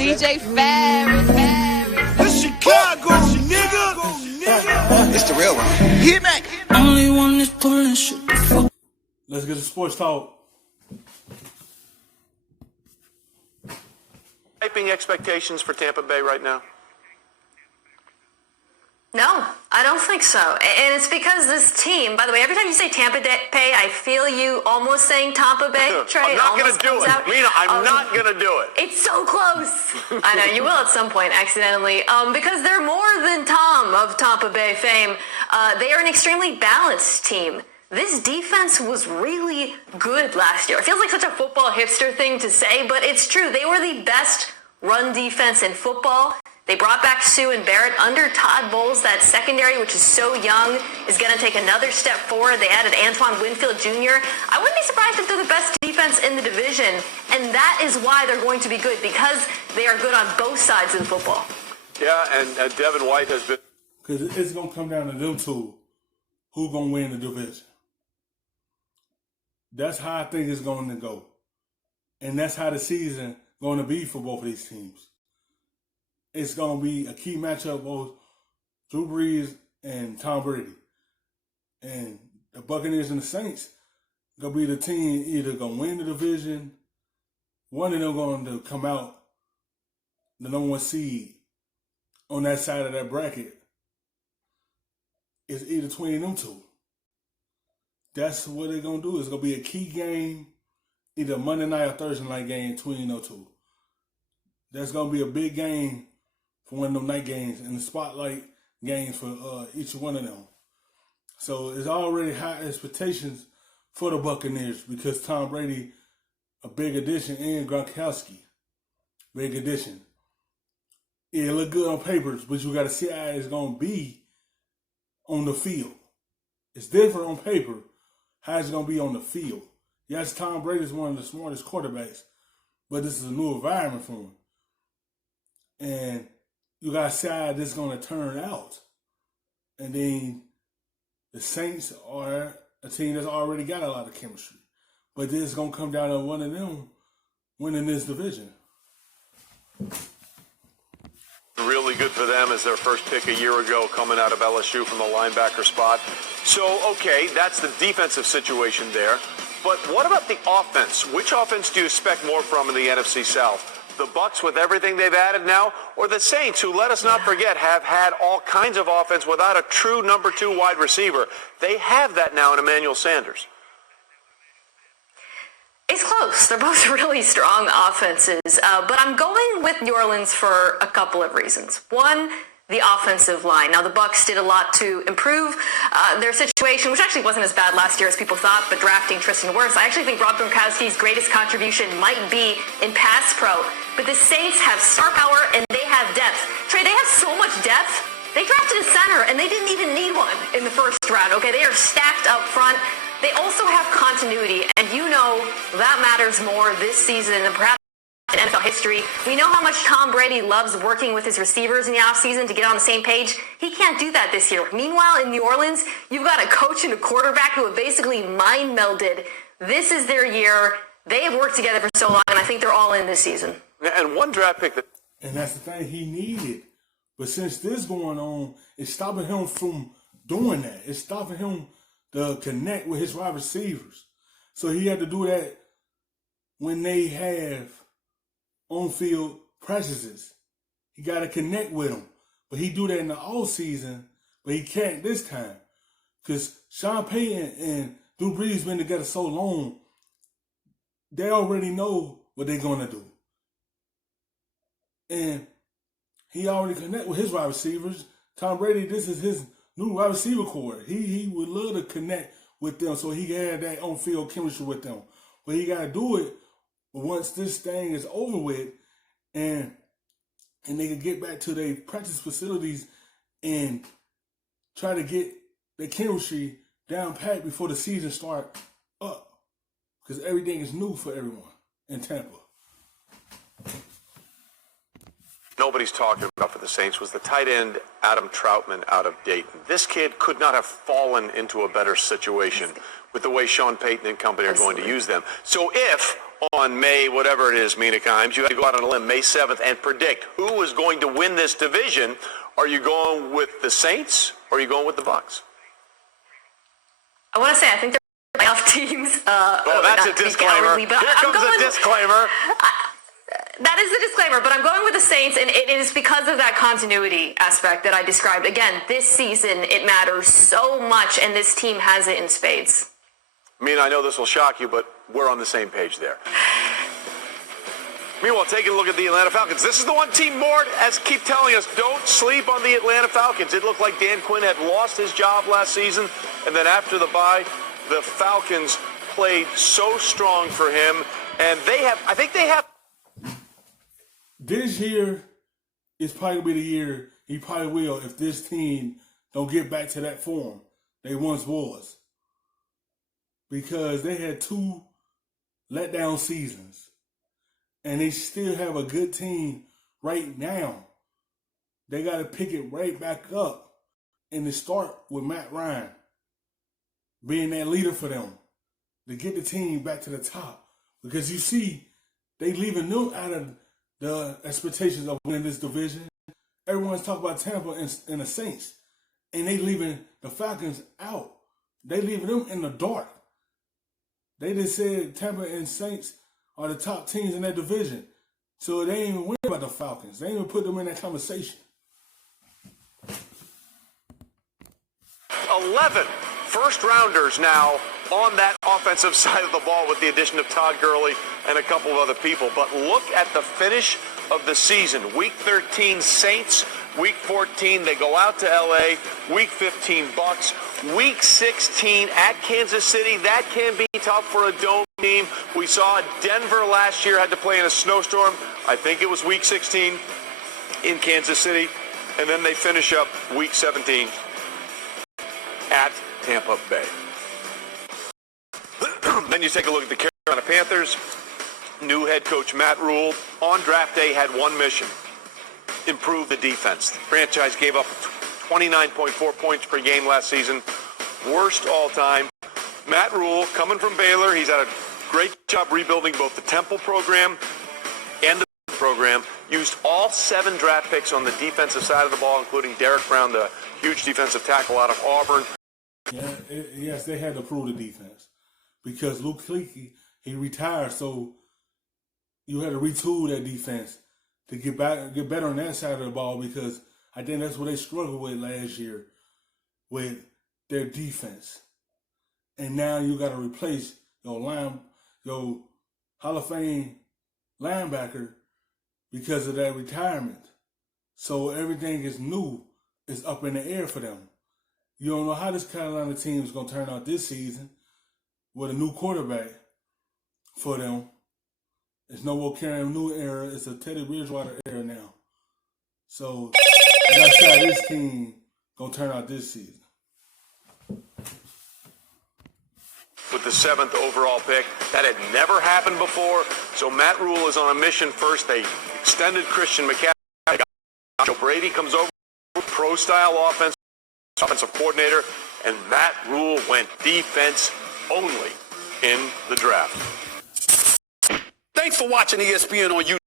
DJ Ferris. It's Chicago, nigga. It's the real one. Hit me. Only one is pulling shit. Let's get to sports talk. Hyping expectations for Tampa Bay right now? No, I don't think so. And it's because this team, by the way, every time you say Tampa Bay, I feel you almost saying Tampa Bay. Trey, I'm not going to do it. Rena, I'm not going to do it. It's so close. I know, you will at some point accidentally. Because they're more than Tom of Tampa Bay fame. They are an extremely balanced team. This defense was really good last year. It feels like such a football hipster thing to say, but it's true. They were the best run defense in football. They brought back Sue and Barrett under Todd Bowles. That secondary, which is so young, is going to take another step forward. They added Antoine Winfield Jr. I wouldn't be surprised if they're the best defense in the division, and that is why they're going to be good, because they are good on both sides of the football. Yeah, and Devin White has been... Because it's going to come down to them two. Who's going to win the division? That's how I think it's going to go. And that's how the season going to be for both of these teams. It's going to be a key matchup, both Drew Brees and Tom Brady. And the Buccaneers and the Saints going to be the team either going to win the division, one of them going to come out the number one seed on that side of that bracket. It's either between them two. That's what they're going to do. It's going to be a key game, either Monday night or Thursday night game between those two. That's going to be a big game for one of them night games and the spotlight games for each one of them. So it's already high expectations for the Buccaneers because Tom Brady, a big addition, and Gronkowski, big addition. It look good on papers, but you got to see how it's going to be on the field. It's different on paper, how it's going to be on the field. Yes, Tom Brady is one of the smartest quarterbacks, but this is a new environment for him. And you got to see how this is going to turn out. And then the Saints are a team that's already got a lot of chemistry. But this is going to come down to one of them winning this division. Really good for them as their first pick a year ago coming out of LSU from the linebacker spot. So, okay, that's the defensive situation there. But what about the offense? Which offense do you expect more from in the NFC South? The Bucs with everything they've added now, or the Saints, who, let us not forget, have had all kinds of offense without a true number 2 wide receiver? They have that now in Emmanuel Sanders. It's close. They're both really strong offenses, but I'm going with New Orleans for a couple of reasons. One, the offensive line. Now, the Bucs did a lot to improve their situation, which actually wasn't as bad last year as people thought, but drafting Tristan Wirfs. I actually think Rob Gronkowski's greatest contribution might be in pass pro, but the Saints have star power and they have depth. Trey, they have so much depth. They drafted a center and they didn't even need one in the first round, okay? They are stacked up front. They also have continuity, and you know that matters more this season than perhaps in NFL history. We know how much Tom Brady loves working with his receivers in the offseason to get on the same page. He can't do that this year. Meanwhile, in New Orleans, you've got a coach and a quarterback who have basically mind melded. This is their year. They have worked together for so long, and I think they're all in this season. And one draft pick that... And that's the thing he needed. But since this going on, it's stopping him from doing that. It's stopping him to connect with his wide receivers. So he had to do that when they have on-field practices. He got to connect with them. But he do that in the off-season, but he can't this time. Because Sean Payton and Drew Brees been together so long, they already know what they're going to do. And he already connect with his wide receivers. Tom Brady, this is his new wide receiver core. He would love to connect with them so he can have that on-field chemistry with them. But he got to do it once this thing is over with and they can get back to their practice facilities and try to get their chemistry down pat before the season starts up. Because everything is new for everyone in Tampa. Nobody's talking about for the Saints was the tight end Adam Troutman out of Dayton. This kid could not have fallen into a better situation with the way Sean Payton and company are going to use them. So if on May, whatever it is, Mina Kimes, you had to go out on a limb May 7th and predict who is going to win this division. Are you going with the Saints or are you going with the Bucs? I want to say I think they're playoff teams. That's a disclaimer. Here comes a disclaimer. That is the disclaimer, but I'm going with the Saints, and it is because of that continuity aspect that I described. Again, this season, it matters so much, and this team has it in spades. Mina, I know this will shock you, but we're on the same page there. Meanwhile, taking a look at the Atlanta Falcons. This is the one team, Mort, as keep telling us, don't sleep on the Atlanta Falcons. It looked like Dan Quinn had lost his job last season, and then after the bye, the Falcons played so strong for him, and I think they have. This year is probably the year he probably will if this team don't get back to that form they once was. Because they had 2 letdown seasons. And they still have a good team right now. They got to pick it right back up. And to start with Matt Ryan being that leader for them to get the team back to the top. Because you see, they leaving them out of the expectations of winning this division. Everyone's talking about Tampa and the Saints. And they leaving the Falcons out. They leaving them in the dark. They just said Tampa and Saints are the top teams in that division. So they ain't even worried about the Falcons. They ain't even put them in that conversation. 11 first-rounders now on that offensive side of the ball with the addition of Todd Gurley and a couple of other people. But look at the finish of the season. Week 13, Saints. Week 14, they go out to L.A. Week 15, Bucs. Week 16 at Kansas City. That can be tough for a dome team. We saw Denver last year had to play in a snowstorm. I think it was Week 16 in Kansas City. And then they finish up Week 17 at Tampa Bay. Then you take a look at the Carolina Panthers. New head coach Matt Rule on draft day had one mission: improve the defense. The franchise gave up 29.4 points per game last season, worst all time. Matt Rule, coming from Baylor, he's had a great job rebuilding both the Temple program and the program. Used all 7 draft picks on the defensive side of the ball, including Derek Brown, the huge defensive tackle out of Auburn. Yes, they had to prove the defense because Luke Kuechly, he retired, so you had to retool that defense to get better on that side of the ball, because I think that's what they struggled with last year with their defense. And now you got to replace your Hall of Fame linebacker because of that retirement. So everything is new, is up in the air for them. You don't know how this Carolina team is going to turn out this season with a new quarterback for them. It's no more Cam Newton era. It's a Teddy Bridgewater era now. So that's how this team going to turn out this season. With the 7th overall pick. That had never happened before. So Matt Rule is on a mission first. They extended Christian McCaffrey. Joe Brady comes over, pro-style offensive coordinator, and Matt Rule went defense only in the draft. Thanks for watching ESPN on YouTube.